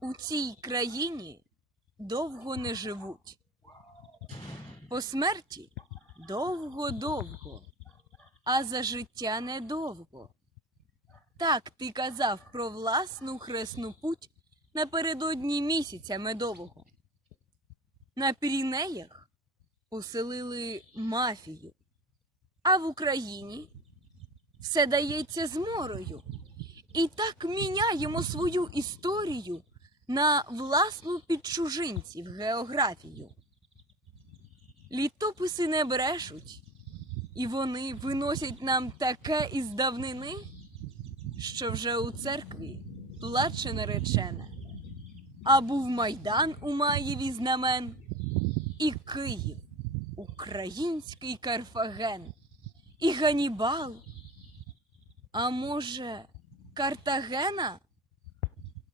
У цій країні довго не живуть. По смерті довго-довго, а за життя недовго. Так ти казав про власну хресну путь напередодні місяця медового. На Пірінеях поселили мафію, а в Україні все дається зморою. І так міняємо свою історію на власну підчужинців географію. Літописи не брешуть, і вони виносять нам таке із давнини, що вже у церкві плаче наречена. А був майдан у Маєві знамен, і Київ, український Карфаген, і Ганібал. А може, Картагена?